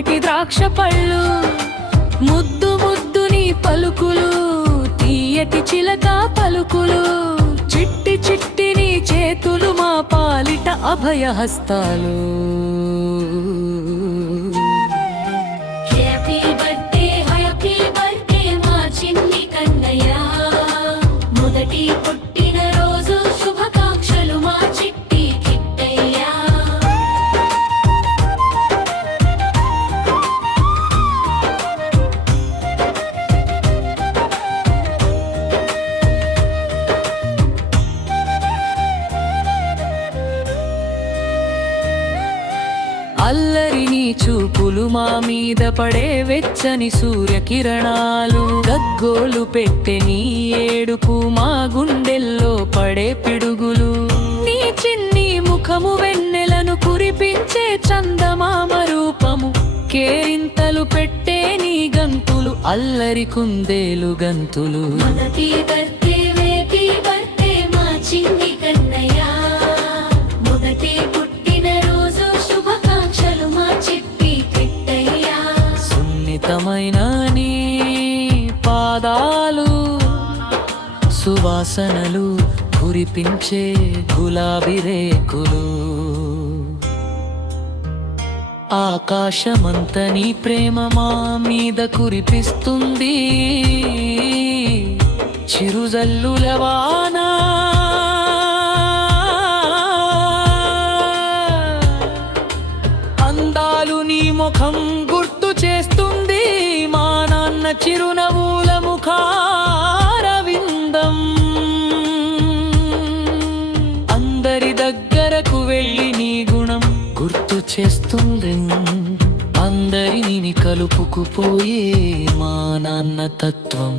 కమ్మటి ద్రాక్ష పళ్ళు, ముద్దు ముద్దు నీ పలుకులు, తీయటి చిలక పలుకులు, చిట్టి చిట్టి నీ చేతులు మా పాలిట అభయహస్తాలు. మొదటి పుట్టిన రోజు శుభాకాంక్షలు మా చిట్టి కిట్టయ్యా. అల్లరి నీ చూపులు మా మీద పడే వెచ్చని సూర్యకిరణాలు, గగ్గోలు పెట్టే నీ ఏడుపు మా గుండెల్లో పడే పిడుగులు, నీ చిన్ని ముఖము వెన్నెలను కురిపించే చందమామ రూపము, కేరింతలు పెట్టే నీ గంతులు అల్లరి కుందేలు గంతులు. మొదటి బర్త్డే మా చిన్ని కన్నయ్య, మొదటి పుట్టిన రోజు శుభాకాంక్షలు మా చిట్టి కిట్టయ్యా. సున్నితమైన నీ పాదాలు, సువాసనలు కురిపించే గులాబీ రేకులు, ఆకాశమంత నీ ప్రేమ మా మీద కురిపిస్తుంది, చిరుజల్లుల వానా. అందాలు నీ ముఖం గుర్తు చేస్తుంది, మా నాన్న చిరునవ్వుల ముఖారవిందం. అందరి దగ్గరకు వెళ్ళి నీ గుణం గుర్తు చేస్తుంది, అందరిని కలుపుకుపోయే మా నాన్న తత్వం.